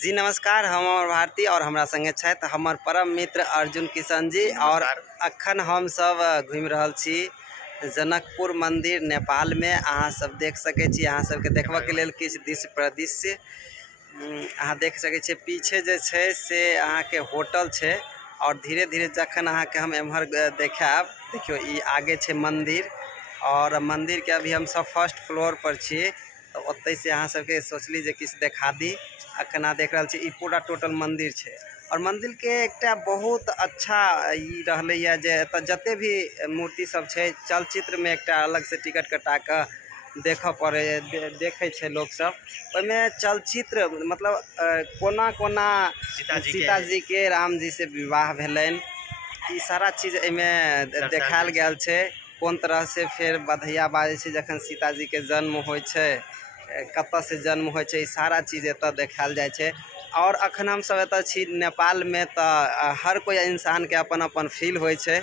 जी नमस्कार, हम अमर भारती और हमरा संगे छथि हमर परम मित्र अर्जुन किशन जी। और अखन हम सब घूमि रहल छी जनकपुर मंदिर नेपाल में। अहाँ सब देख सकै छी, अहाँ सबके देखबा के लेल किछु दृश्य प्रदृश्य अहाँ देख सकै छी। पीछे जे छै से अहाँ के होटल छै और धीरे धीरे जखन अहाँ के हम एम्हर देखाब, देखियो ई आगे छै मंदिर और मंदिर के अभी हम सब फर्स्ट फ्लोर पर छी। तो ओतै से अहाँ सबके सोचली जे किछु देखा दी। अखन अहाँ देख रहल छी ई पूरा टोटल मंदिर छै और मंदिर के एकटा बहुत अच्छा ई रहलै है जे एतऽ जते भी मूर्ति सब छै, चलचित्र में एकटा अलग से टिकट कटा के देखऽ पड़े देखे छै लोग सब। ओहिमे चलचित्र मतलब कोना कोना सीताजी के राम जी से विवाह भेलनि, ई सारा चीज एहिमे देखायल गेल छै। कोन तरह से फेर बधैया बाजै छै जखन सीताजी के जन्म होइ छै, कतऽ से जन्म होइ छै, सारा चीज एतऽ देखायल जाइ छै। और अखन हम सब एतऽ छी नेपाल में, तऽ हर कोई इंसान के अपन अपन फील होइ छै।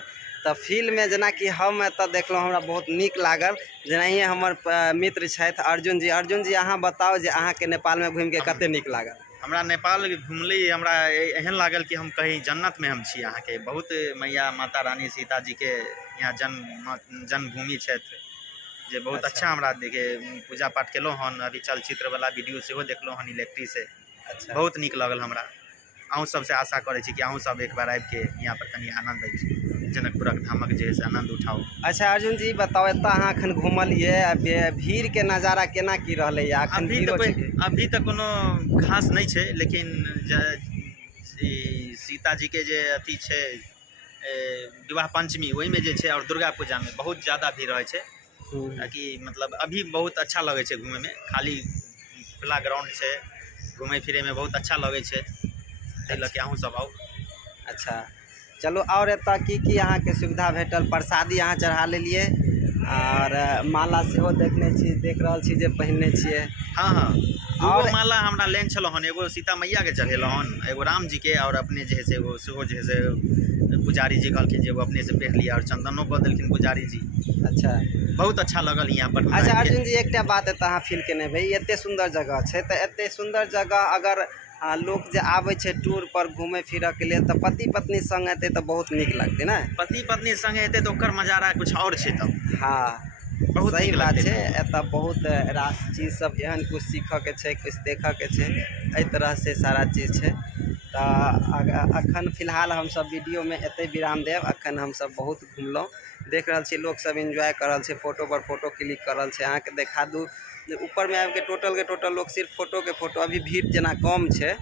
तऽ फील में जेनाकि हम एतऽ देखलहुँ, हमरा बहुत नीक लागल। जेनाहिए हमर मित्र छथि अर्जुन जी। अर्जुन जी अहाँ बताओ जे अहाँ के नेपाल में घूमि के कते नीक लागल? हमरा नेपाल घूमली, हमरा एहन लागल कि हम कहीं जन्नत में हम छी। अहाँ के बहुत मैया माता रानी सीता जी के यहाँ जन्मभूमि छथि, जे बहुत अच्छा हमरा देखे पूजा पाठ केलहुँ हन। अभी चलचित्र वाला वीडियो सेहो देखलहुँ हन इलेक्ट्रिक से। अच्छा, बहुत नीक लगल हमरा। अहूँ सबसे आशा करै छी कि अहूँ सब एक बार आबि के यहाँ पर कनी आनंद जनकपुरक धामक जे है आनंद उठाओ। अच्छा अर्जुन जी बताओ, एतऽ अहाँ अखन घूमलिए, भीड़ के नजारा केना की रहलै? अभी तक कोनो खास नहीं छै, लेकिन सीता जी के जे अथी छै विवाह पंचमी, ओहि में जे छै और दुर्गा पूजा में बहुत ज़्यादा भीड़ रहे छै। ताकि मतलब अभी बहुत अच्छा लगे छै घूमे में, खाली खुला ग्राउंड छै, घूमे फिरे में बहुत अच्छा लगे छै। ताहि अहूँ सब आओ। अच्छा चलो, और एतऽ की अहाँ के सुविधा भेटल? प्रसादी अहाँ चढ़ा लेलिए और माला सेहो देख रहल छी जे पहिनने छियै। हाँ हाँ, और माला हमरा लेन छलो हन। एगो सीता मैया के चढ़ेलहुँ हन, एगो राम जी के, और अपने जे है से एगो सेहो जे है से पुजारी जी कहलखिन जे वो अपने से पहन लिया, और चंदनो कऽ देलखिन पुजारी जी। अच्छा, बहुत अच्छा लगल यहाँ पर। अच्छा अर्जुन जी एकटा बात एतऽ अहाँ फील केने भाई, एते सुंदर जगह छै, तऽ एते सुंदर जगह अगर लोग जे आबै छै टूर पर घूमे फिरे के लिए, तऽ पति पत्नी संग एतै तऽ बहुत नीक लगतै ना? पति पत्नी संग एतै तऽ ओकर मजारा कुछ और छै। तब हाँ, बहुत सही बात है। एतऽ बहुत रास चीज सब एहन कुछ सीखऽ के छै, कुछ देखऽ के छै, एहि तरह से सारा चीज छै। तऽ अखन फिलहाल हम सब वीडियो में एते विराम देव। अखन हम सब बहुत घूमलहुँ, देख रहल छी लोग सब एंजॉय कर रहल छै, फोटो पर फोटो क्लिक कर रहल छै। अहाँ के देखा दूँ ऊपर में आबि के टोटल लोग सिर्फ फोटो के फोटो। अभी भीड़ जना कम छै,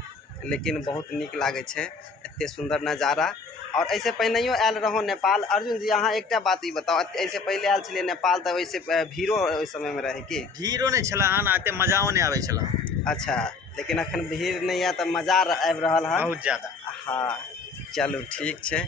लेकिन बहुत नीक लागे छै, एते सुंदर नज़ारा। और ऐसे पहिनैयो आयल रहूँ नेपाल। अर्जुन जी अहाँ एकटा बात ई बताओ, ऐसे पहले आयल छलिए नेपाल तऽ वैसे भीड़ो ओहि समय में रहे कि? भीड़ो नहीं छला हन, एते मजाओ नहीं आवे छला। अच्छा, लेकिन अखन भीड़ नहीं है तो मजा आबि रहल है बहुत ज़्यादा। हाँ चलू ठीक छै।